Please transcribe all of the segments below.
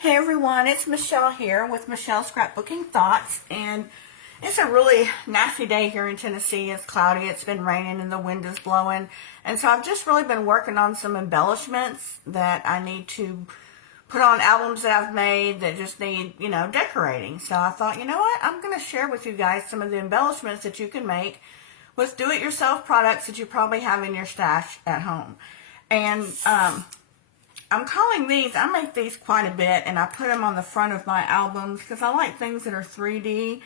Hey everyone, it's Michelle here with Michelle's Scrapbooking Thoughts, and it's a really nasty day here in Tennessee. It's cloudy, it's been raining, and the wind is blowing, and so I've just really been working on some embellishments that I need to put on albums that I've made that just need, decorating. So I thought, you know what, I'm going to share with you guys some of the embellishments that you can make with do-it-yourself products that you probably have in your stash at home. And I'm calling these, I make these quite a bit, and I put them on the front of my albums because I like things that are 3D.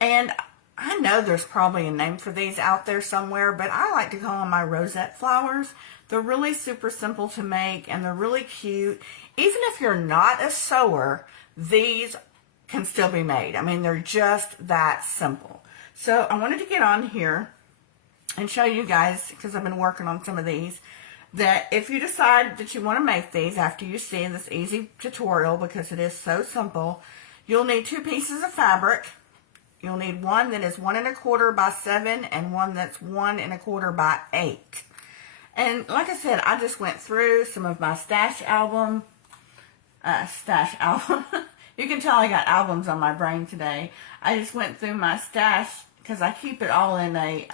And I know there's probably a name for these out there somewhere, but I like to call them my rosette flowers. They're really super simple to make, and they're really cute. Even if you're not a sewer, these can still be made. I mean, they're just that simple. So I wanted to get on here and show you guys, because I've been working on some of these, that if you decide that you want to make these after you see this easy tutorial, because it is so simple, you'll need 2 pieces of fabric. You'll need one that is 1 1/4 by 7 and one that's 1 1/4 by 8. And like I said, I just went through some of my stash album. You can tell I got albums on my brain today. I just went through my stash because I keep it all in a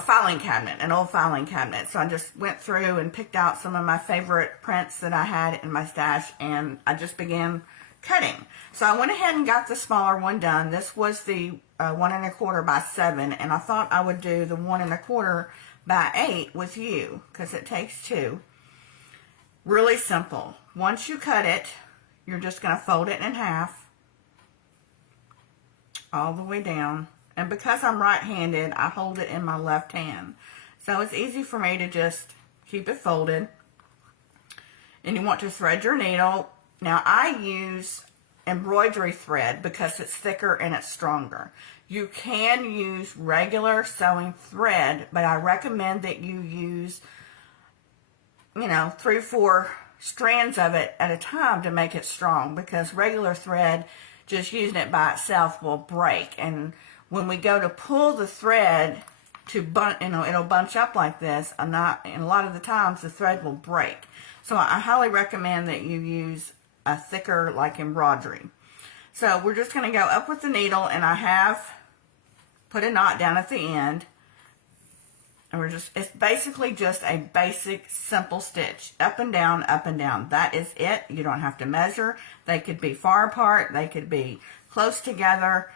filing cabinet, an old filing cabinet. So I just went through and picked out some of my favorite prints that I had in my stash, and I just began cutting. So I went ahead and got the smaller one done. This was the 1 1/4 by 7, and I thought I would do the 1 1/4 by 8 with you because it takes 2. Really simple. Once you cut it, you're just going to fold it in half all the way down. And because I'm right-handed, I hold it in my left hand. So it's easy for me to just keep it folded. And you want to thread your needle. Now I use embroidery thread because it's thicker and it's stronger. You can use regular sewing thread, but I recommend that you use, 3 or 4 strands of it at a time to make it strong, because regular thread, just using it by itself, will break. And when we go to pull the thread to it'll bunch up like this, and a lot of the times the thread will break. So I highly recommend that you use a thicker, like embroidery. So we're just going to go up with the needle, and I have put a knot down at the end. And it's basically just a basic simple stitch, up and down, up and down. That is it. You don't have to measure. They could be far apart, they could be close together.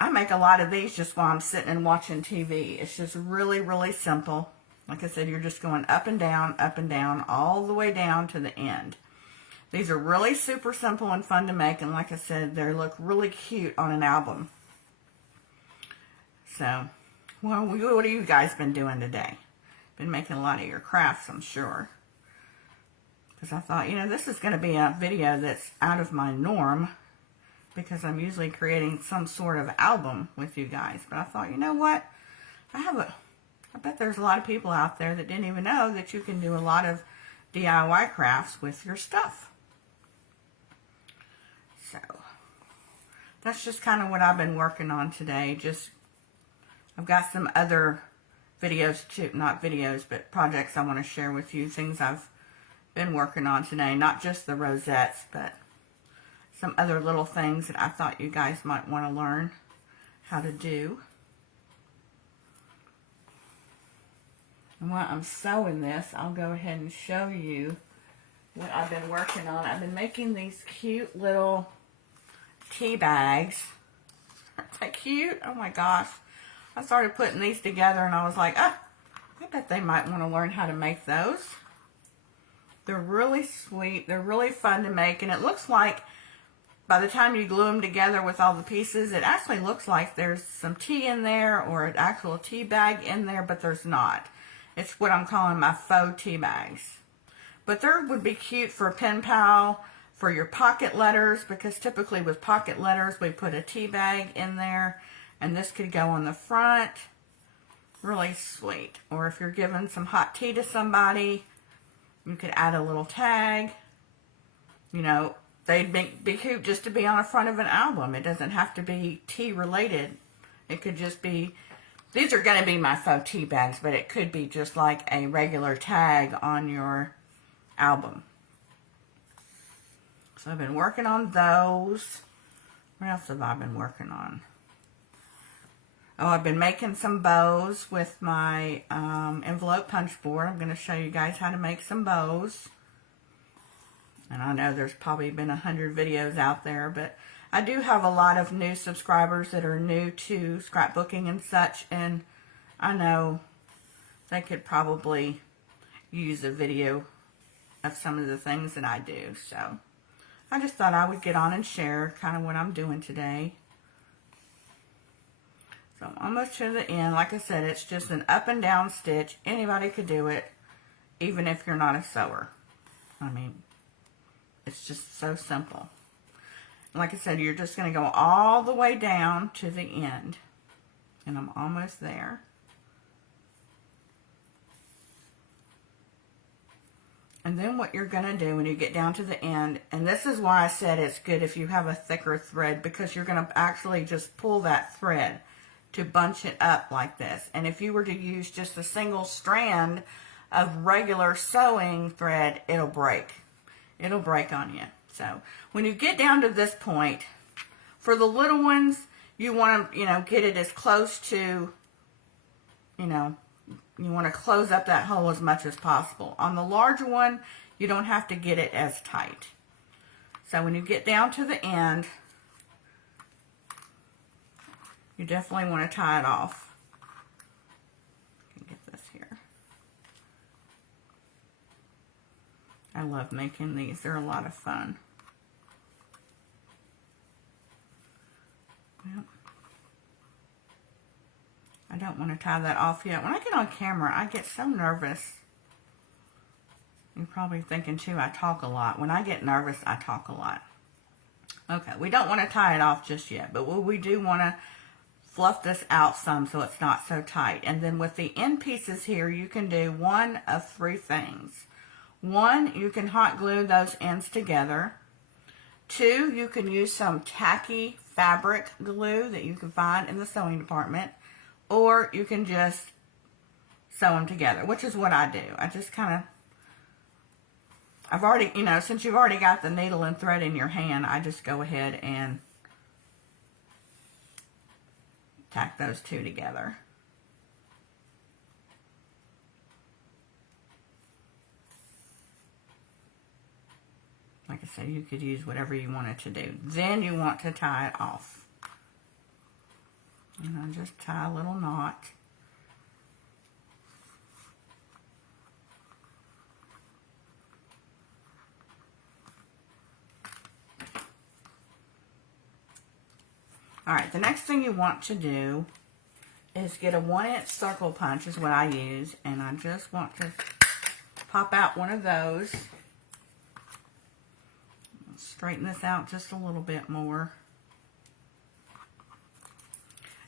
I make a lot of these just while I'm sitting and watching TV. It's just really, really simple. Like I said, you're just going up and down, all the way down to the end. These are really super simple and fun to make, and like I said, they look really cute on an album. So, well, what have you guys been doing today? Been making a lot of your crafts, I'm sure. Because I thought, this is going to be a video that's out of my norm, because I'm usually creating some sort of album with you guys. But I thought, you know what? I bet there's a lot of people out there that didn't even know that you can do a lot of DIY crafts with your stuff. So, that's just kind of what I've been working on today. I've got some other videos too, not videos, but projects I want to share with you. Things I've been working on today. Not just the rosettes, but some other little things that I thought you guys might want to learn how to do. And while I'm sewing this, I'll go ahead and show you what I've been working on. I've been making these cute little tea bags. Aren't they cute? Oh my gosh. I started putting these together and I was like, I bet they might want to learn how to make those. They're really sweet. They're really fun to make, and it looks like by the time you glue them together with all the pieces, it actually looks like there's some tea in there or an actual tea bag in there, but there's not. It's what I'm calling my faux tea bags. But they would be cute for a pen pal, for your pocket letters, because typically with pocket letters we put a tea bag in there, and this could go on the front. Really sweet. Or if you're giving some hot tea to somebody, you could add a little tag. They'd be cute just to be on the front of an album. It doesn't have to be tea related. It could just be, these are going to be my faux tea bags, but it could be just like a regular tag on your album. So I've been working on those. What else have I been working on? Oh, I've been making some bows with my envelope punch board. I'm going to show you guys how to make some bows. And I know there's probably been 100 videos out there, but I do have a lot of new subscribers that are new to scrapbooking and such, and I know they could probably use a video of some of the things that I do. So I just thought I would get on and share kind of what I'm doing today. So I'm almost to the end. Like I said, it's just an up and down stitch. Anybody could do it, even if you're not a sewer. I mean, it's just so simple. Like I said, you're just going to go all the way down to the end. And I'm almost there. And then what you're going to do when you get down to the end, and this is why I said it's good if you have a thicker thread, because you're going to actually just pull that thread to bunch it up like this. And if you were to use just a single strand of regular sewing thread, it'll break. It'll break on you. So when you get down to this point, for the little ones, you want to, get it as close to, you want to close up that hole as much as possible. On the larger one, you don't have to get it as tight. So when you get down to the end, you definitely want to tie it off. I can get this here. I love making these. They're a lot of fun. Yep. I don't want to tie that off yet. When I get on camera, I get so nervous. You're probably thinking too, I talk a lot. When I get nervous, I talk a lot. Okay, we don't want to tie it off just yet, but we do want to fluff this out some so it's not so tight. And then with the end pieces here, you can do one of three things. One, you can hot glue those ends together. Two, you can use some tacky fabric glue that you can find in the sewing department. Or you can just sew them together, which is what I do. I just kind of, I've already, since you've already got the needle and thread in your hand, I just go ahead and tack those two together. Like I said, you could use whatever you wanted to do. Then you want to tie it off. And I just tie a little knot. Alright, the next thing you want to do is get a 1-inch circle punch is what I use, and I just want to pop out one of those. Straighten this out just a little bit more.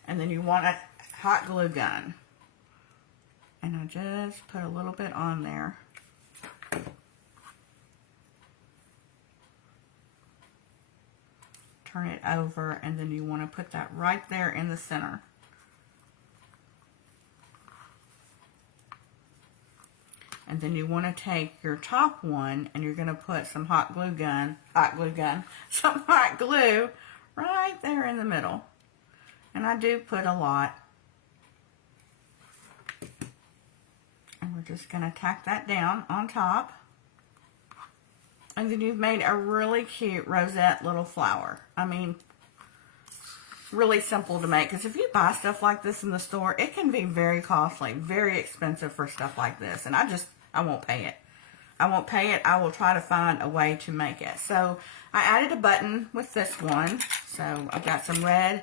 And then you want a hot glue gun. And I just put a little bit on there. Turn it over, and then you want to put that right there in the center. And then you want to take your top one and you're going to put some some hot glue right there in the middle. And I do put a lot. And we're just going to tack that down on top. And then you've made a really cute rosette little flower. I mean, really simple to make, because if you buy stuff like this in the store, it can be very costly, very expensive for stuff like this. And I won't pay it. I won't pay it. I will try to find a way to make it. So I added a button with this one. So I've got some red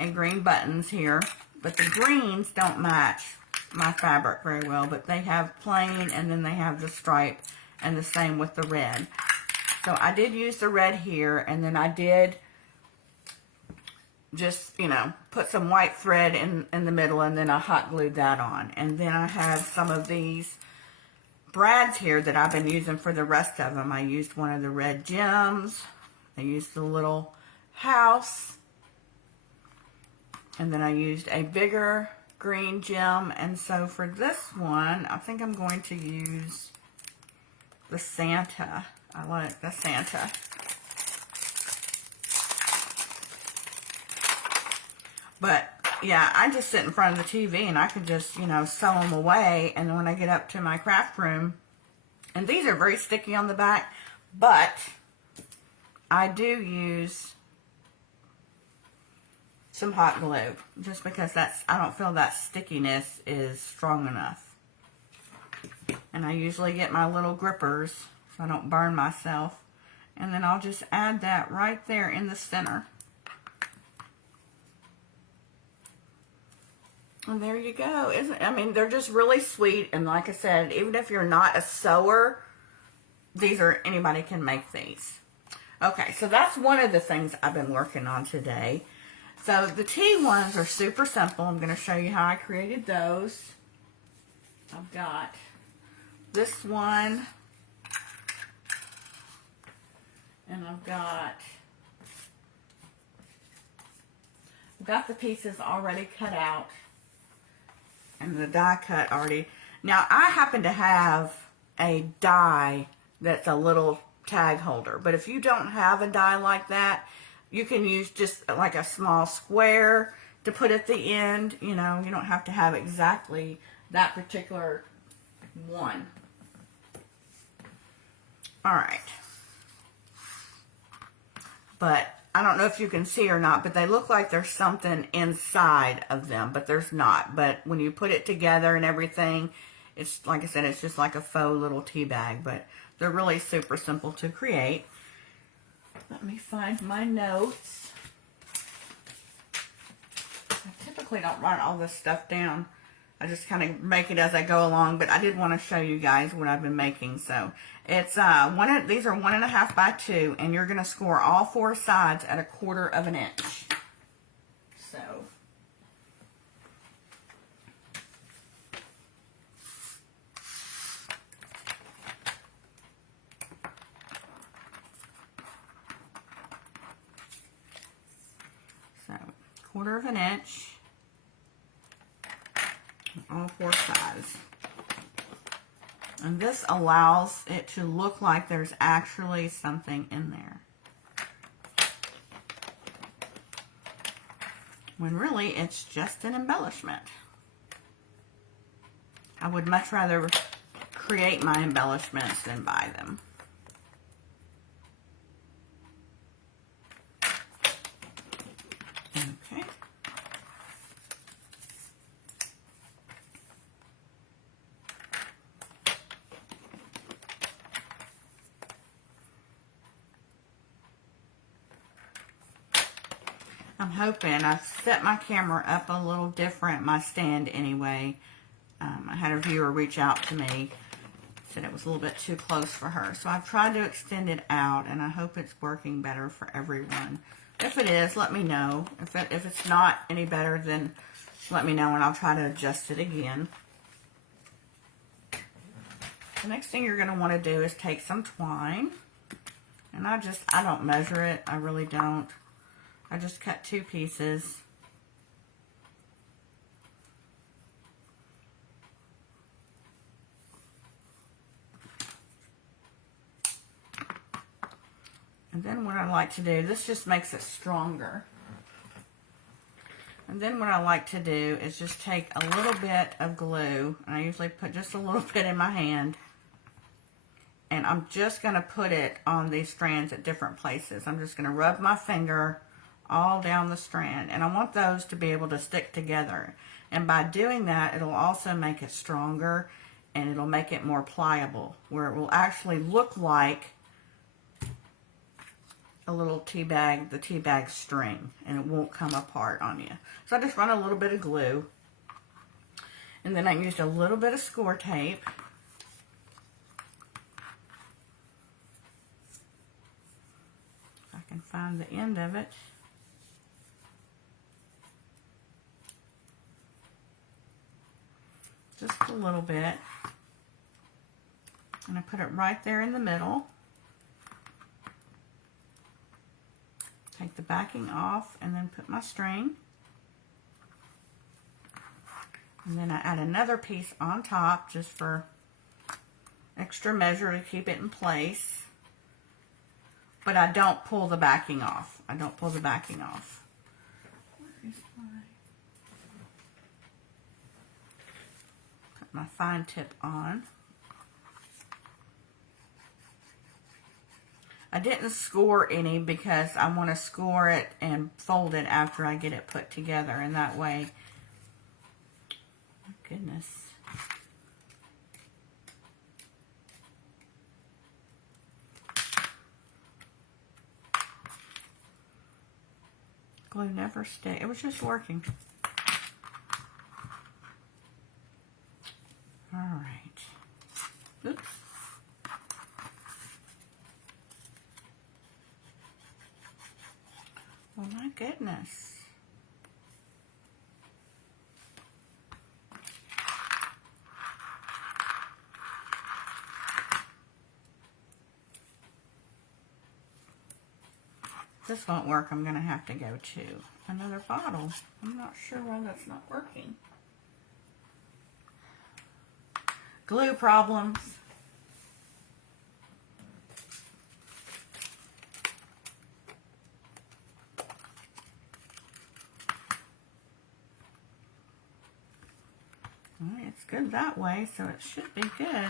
and green buttons here, but the greens don't match my fabric very well, but they have plain and then they have the stripe, and the same with the red. So I did use the red here, and then I did just, put some white thread in the middle, and then I hot glued that on. And then I have some of these brads here that I've been using for the rest of them. I used one of the red gems. I used the little house. And then I used a bigger green gem. And so for this one, I think I'm going to use the Santa. I like the Santa. But yeah, I just sit in front of the TV and I can just, you know, sew them away. And then when I get up to my craft room, and these are very sticky on the back, but I do use some hot glue just because I don't feel that stickiness is strong enough. And I usually get my little grippers so I don't burn myself. And then I'll just add that right there in the center. And there you go. I mean, they're just really sweet. And like I said, even if you're not a sewer, anybody can make these. Okay, so that's one of the things I've been working on today. So the tea ones are super simple. I'm going to show you how I created those. I've got this one. And I've got the pieces already cut out. And the die cut already. Now, I happen to have a die that's a little tag holder. But if you don't have a die like that, you can use just like a small square to put at the end. You know, you don't have to have exactly that particular one. All right. But I don't know if you can see or not, but they look like there's something inside of them, but there's not. But when you put it together and everything, it's like I said, it's just like a faux little tea bag, but they're really super simple to create. Let me find my notes. I typically don't write all this stuff down. I just kind of make it as I go along, but I did want to show you guys what I've been making. So it's these are 1.5 by 2, and you're going to score all 4 sides at 1/4 inch. So 1/4 inch. All 4 sides. And this allows it to look like there's actually something in there. When really it's just an embellishment. I would much rather create my embellishments than buy them. Okay. I'm hoping I've set my camera up a little different, my stand anyway. I had a viewer reach out to me, said it was a little bit too close for her. So I've tried to extend it out, and I hope it's working better for everyone. If it is, let me know. If it's not any better, then let me know, and I'll try to adjust it again. The next thing you're going to want to do is take some twine. And I don't measure it. I really don't. I just cut 2 pieces. And then what I like to do, this just makes it stronger. And then what I like to do is just take a little bit of glue, and I usually put just a little bit in my hand, and I'm just going to put it on these strands at different places. I'm just going to rub my finger all down the strand, and I want those to be able to stick together. And by doing that, it'll also make it stronger, and it'll make it more pliable, where it will actually look like a little tea bag, the tea bag string, and it won't come apart on you. So I just run a little bit of glue, and then I used a little bit of score tape. If I can find the end of it. Just a little bit. And I put it right there in the middle. Take the backing off and then put my string. And then I add another piece on top just for extra measure to keep it in place. but I don't pull the backing off. I don't pull the backing off. Where is put my fine tip on. I didn't score any because I want to score it and fold it after I get it put together, and that way, oh goodness. Glue never stayed. It was just working. All right. Oops. Oh my goodness. This won't work. I'm going to have to go to another bottle. I'm not sure why that's not working. Glue problems. Well, it's good that way, so it should be good.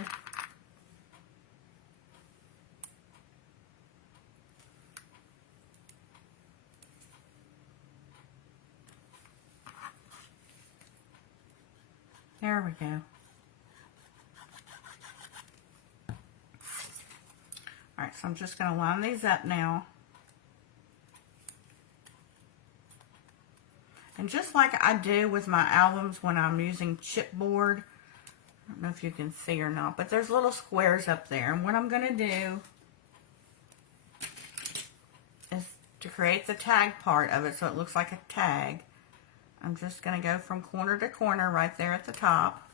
There we go. Alright, so I'm just going to line these up now. And just like I do with my albums when I'm using chipboard, I don't know if you can see or not, but there's little squares up there. And what I'm going to do is to create the tag part of it so it looks like a tag. I'm just going to go from corner to corner right there at the top,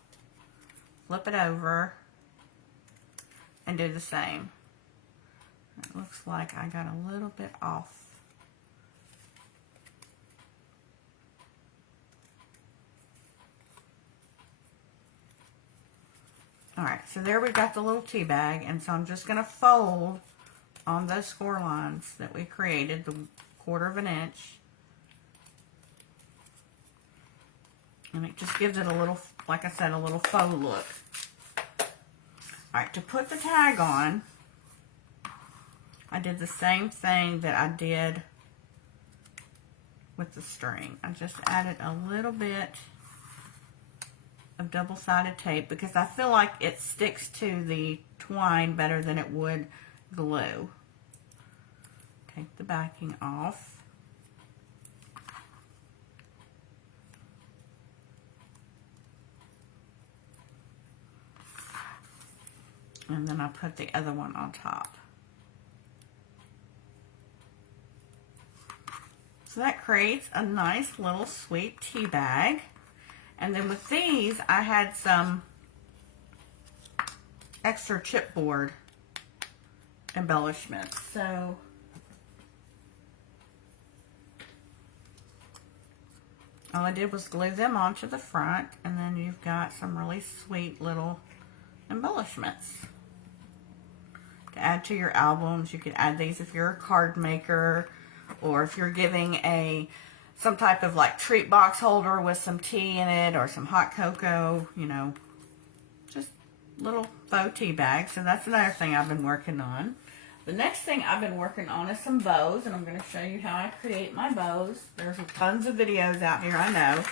flip it over, and do the same. It looks like I got a little bit off. Alright, so there we've got the little tea bag, and so I'm just going to fold on those score lines that we created, the 1/4 inch. And it just gives it a little, like I said, a little faux look. Alright, to put the tag on, I did the same thing that I did with the string. I just added a little bit of double-sided tape because I feel like it sticks to the twine better than it would glue. Take the backing off. And then I put the other one on top. So that creates a nice little sweet tea bag. And then with these, I had some extra chipboard embellishments. So all I did was glue them onto the front, and then you've got some really sweet little embellishments to add to your albums. You could add these if you're a card maker, or if you're giving some type of like treat box holder with some tea in it or some hot cocoa, you know, just little faux tea bags. So that's another thing I've been working on. The next thing I've been working on is some bows, and I'm going to show you how I create my bows. There's tons of videos out here, I know,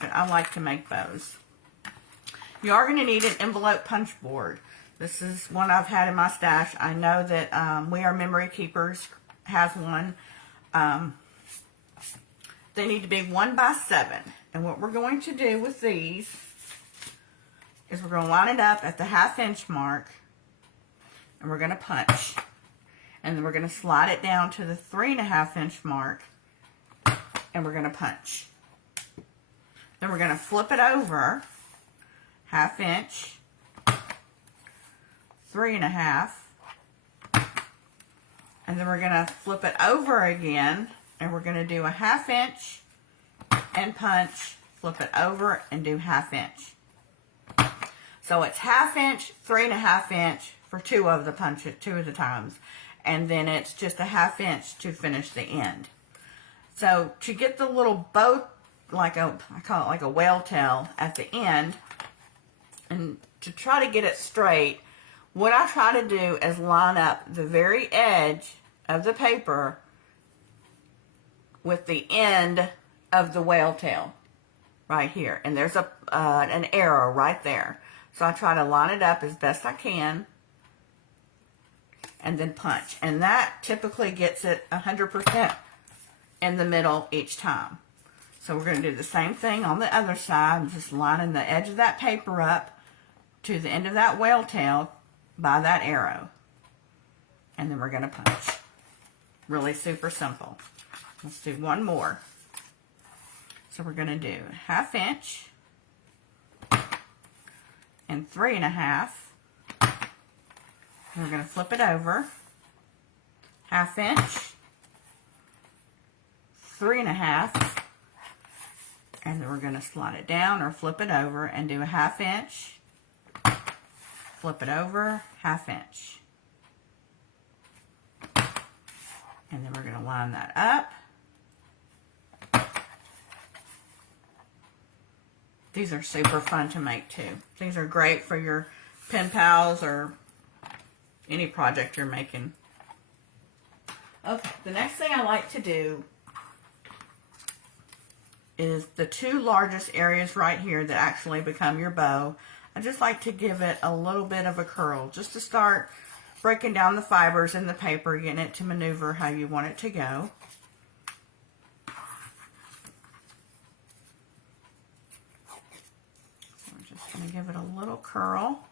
but I like to make bows. You are going to need an envelope punch board. This is one I've had in my stash. I know that We Are Memory Keepers has one. They need to be 1 by 7. And what we're going to do with these is we're going to line it up at the 1/2 inch mark, and we're going to punch. And then we're going to slide it down to the 3.5 inch mark, and we're going to punch. Then we're going to flip it over 1/2 inch, 3.5, and then we're going to flip it over again, and we're going to do a 1/2 inch and punch, flip it over and do 1/2 inch. So it's 1/2 inch, 3.5 inch for two of the times. and then it's just a 1/2 inch to finish the end. So to get the little bow, I call it like a whale tail at the end, and to try to get it straight, what I try to do is line up the very edge of the paper with the end of the whale tail right here. And there's an arrow right there. So I try to line it up as best I can and then punch. And that typically gets it 100% in the middle each time. So we're going to do the same thing on the other side, just lining the edge of that paper up to the end of that whale tail by that arrow. And then we're going to punch. Really super simple. Let's do one more. So we're going to do 1/2 inch and 3.5. We're going to flip it over. 1/2 inch, 3.5, and then we're going to slide it down or flip it over and do a 1/2 inch, flip it over, 1/2 inch. And then we're going to line that up. These are super fun to make too. These are great for your pen pals or any project you're making. Okay, the next thing I like to do is the 2 largest areas right here that actually become your bow. I just like to give it a little bit of a curl just to start breaking down the fibers in the paper, getting it to maneuver how you want it to go. So I'm just going to give it a little curl.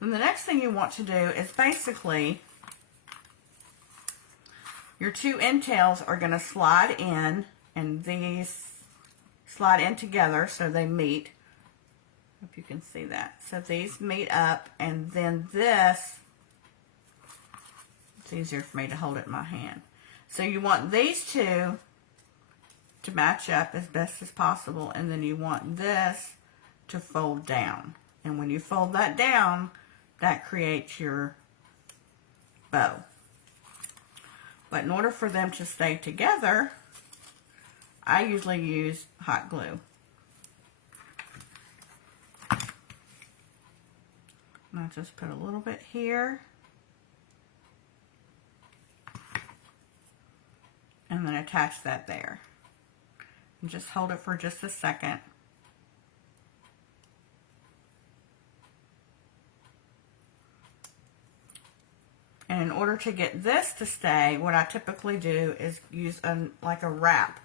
And the next thing you want to do is basically your 2 end tails are going to slide in, and these slide in together so they meet. Hope you can see that. So these meet up, and then this, it's easier for me to hold it in my hand. So you want these 2 to match up as best as possible, and then you want this to fold down. And when you fold that down, that creates your bow. But in order for them to stay together, I usually use hot glue. And I'll just put a little bit here. And then attach that there. And just hold it for just a second. And in order to get this to stay, what I typically do is use like a wrap.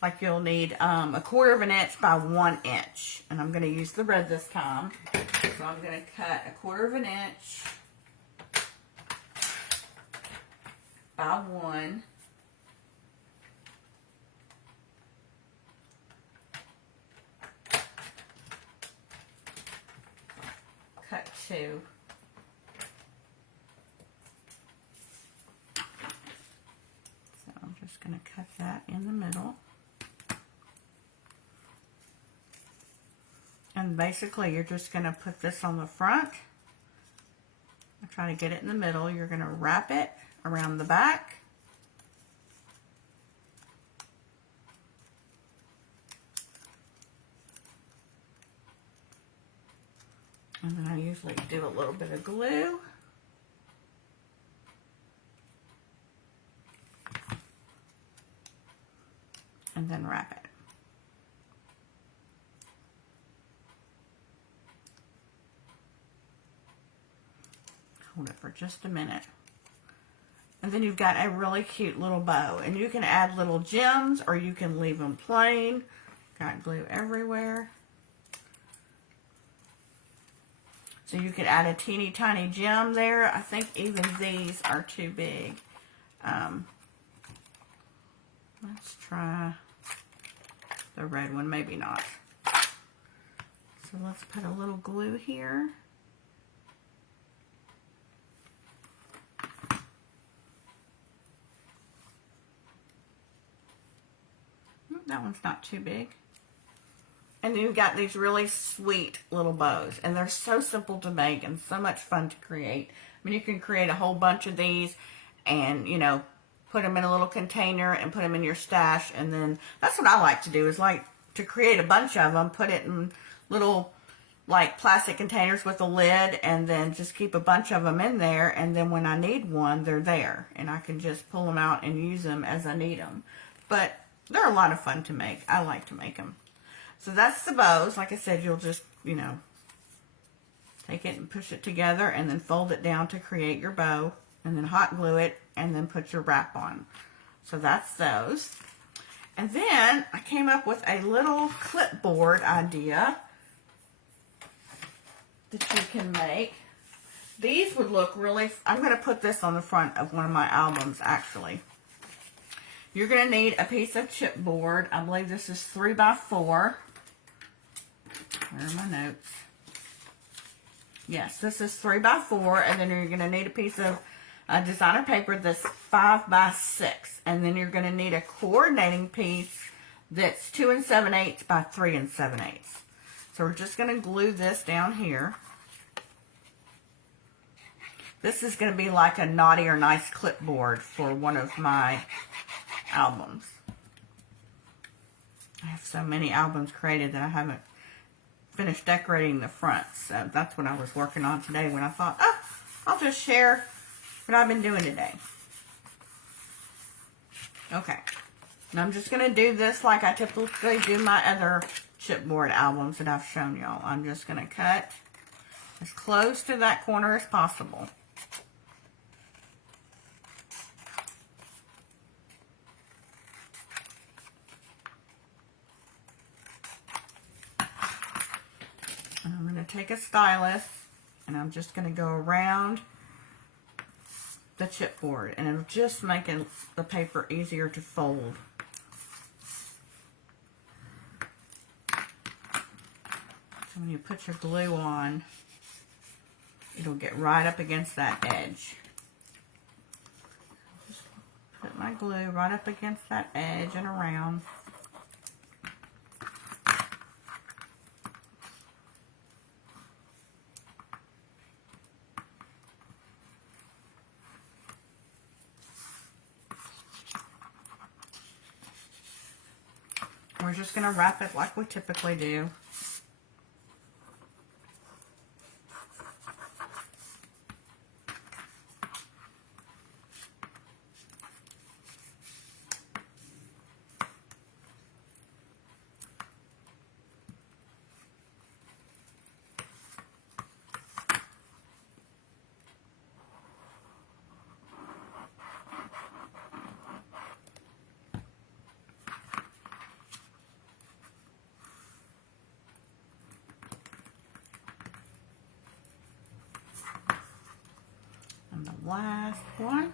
Like you'll need 1/4 inch by 1 inch. And I'm going to use the red this time. So I'm going to cut 1/4 inch by 1. Cut 2. Going to cut that in the middle. And basically you're just going to put this on the front. I try to get it in the middle. You're going to wrap it around the back. And then I usually do a little bit of glue. And then wrap it. Hold it for just a minute. And then you've got a really cute little bow. And you can add little gems or you can leave them plain. Got glue everywhere. So you could add a teeny tiny gem there. I think even these are too big. Let's try the red one, maybe not. So let's put a little glue here. That one's not too big. And then you've got these really sweet little bows. And they're so simple to make and so much fun to create. I mean, you can create a whole bunch of these and, you know, put them in a little container and put them in your stash. And then that's what I like to do, is like to create a bunch of them, put it in little like plastic containers with a lid, and then just keep a bunch of them in there. And then when I need one, they're there. And I can just pull them out and use them as I need them. But they're a lot of fun to make. I like to make them. So that's the bows. Like I said, you'll just, you know, take it and push it together and then fold it down to create your bow, and then hot glue it and then put your wrap on. So that's those. And then I came up with a little clipboard idea that you can make. These would look really, I'm going to put this on the front of one of my albums actually. You're going to need a piece of chipboard. I believe this is 3x4. Where are my notes? Yes, this is 3x4, and then you're going to need a piece of designer paper that's 5x6, and then you're going to need a coordinating piece that's 2 7/8 by 3 7/8. So we're just going to glue this down here. This is going to be like a naughty or nice clipboard for one of my albums. I have so many albums created that I haven't finished decorating the front. So that's what I was working on today when I thought, oh, I'll just share what I've been doing today. Okay. And I'm just going to do this like I typically do my other chipboard albums that I've shown y'all. I'm just going to cut as close to that corner as possible. I'm going to take a stylus and I'm just going to go around the chipboard, and it'll just make the paper easier to fold. So when you put your glue on, it'll get right up against that edge. Just put my glue right up against that edge and around. We're just going to wrap it like we typically do. And the last one.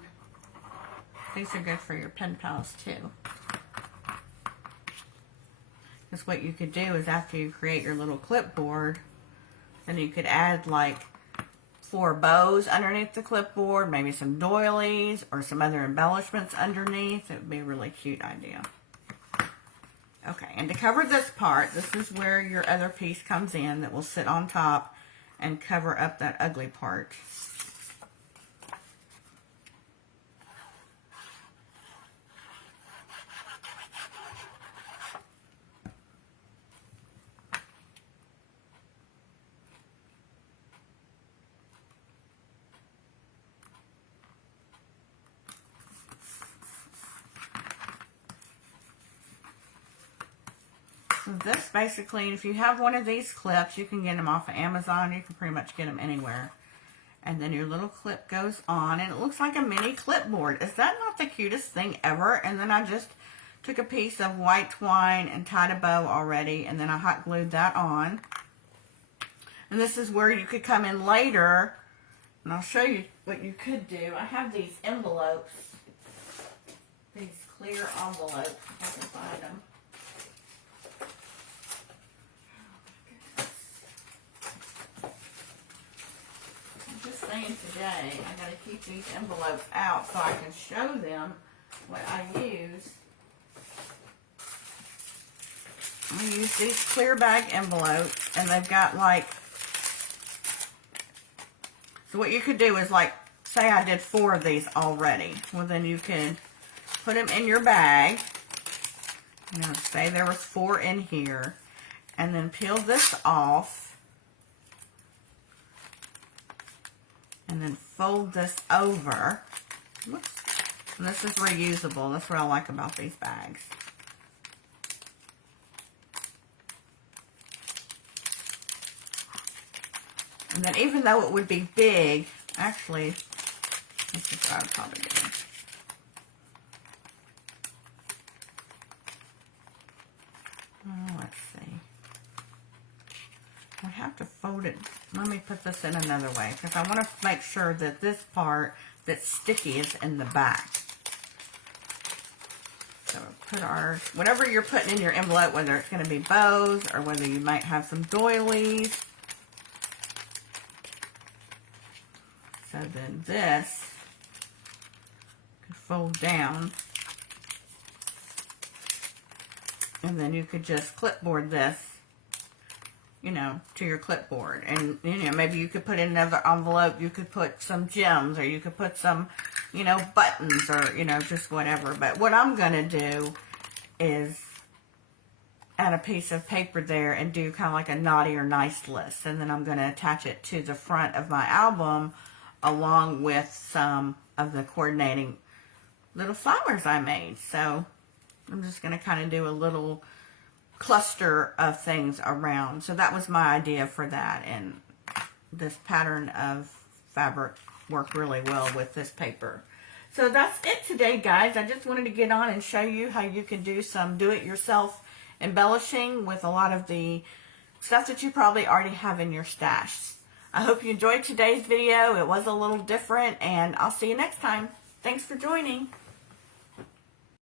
These are good for your pen pals too. Because what you could do is after you create your little clipboard, then you could add like 4 bows underneath the clipboard, maybe some doilies or some other embellishments underneath. It would be a really cute idea. Okay, and to cover this part, this is where your other piece comes in that will sit on top and cover up that ugly part. So this basically, if you have one of these clips, you can get them off of Amazon. You can pretty much get them anywhere. And then your little clip goes on, and it looks like a mini clipboard. Is that not the cutest thing ever? And then I just took a piece of white twine and tied a bow already, and then I hot glued that on. And this is where you could come in later, and I'll show you what you could do. I have these envelopes, these clear envelopes, if I can find them. Saying today, I got to keep these envelopes out so I can show them what I use. I use these clear bag envelopes, and they've got like, so what you could do is like, say I did 4 of these already. Well, then you can put them in your bag. You know, say there was 4 in here, and then peel this off, and then fold this over. Whoops. And this is reusable. That's what I like about these bags. And then even though it would be big, actually, this is what I would probably do. Oh, let's see. I have to fold it. Let me put this in another way, because I want to make sure that this part that's sticky is in the back. So put our, whatever you're putting in your envelope, whether it's going to be bows or whether you might have some doilies. So then this could fold down, and then you could just clipboard this, you know, to your clipboard. And, you know, maybe you could put in another envelope, you could put some gems, or you could put some, you know, buttons, or, you know, just whatever. But what I'm going to do is add a piece of paper there and do kind of like a naughty or nice list. And then I'm going to attach it to the front of my album along with some of the coordinating little flowers I made. So I'm just going to kind of do a little cluster of things around. So that was my idea for that, and this pattern of fabric worked really well with this paper. So that's it today, guys. I just wanted to get on and show you how you can do some do-it-yourself embellishing with a lot of the stuff that you probably already have in your stash. I hope you enjoyed today's video. It was a little different, and I'll see you next time. Thanks for joining.